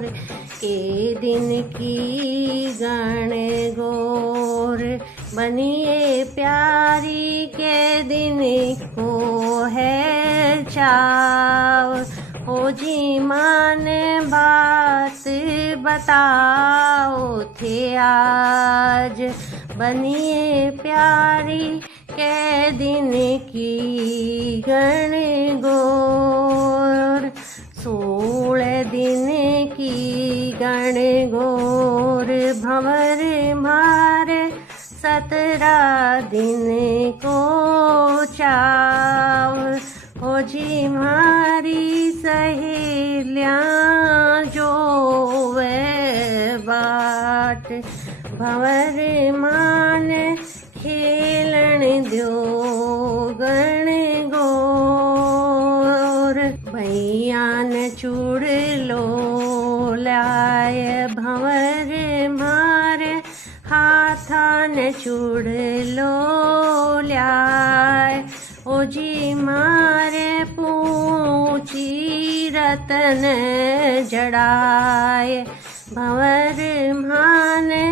के दिन की गण गोर बनिए प्यारी के दिन को है चाव। हो जी मान बात बताओ थे आज बनिए प्यारी के दिन की गण गोर। 16 दिन की गण गोर भंवर मारे 17 दिन को चाव। हो जी मारी सहेलियाँ जो वे बाट भंवर मान खेलन दो गण गोर। भैया न चूड़ लो लाय भंवर मारे हाथा न चूड़ लो लाय। ओ जी मारे पूछी रतन जड़ाए भंवर मान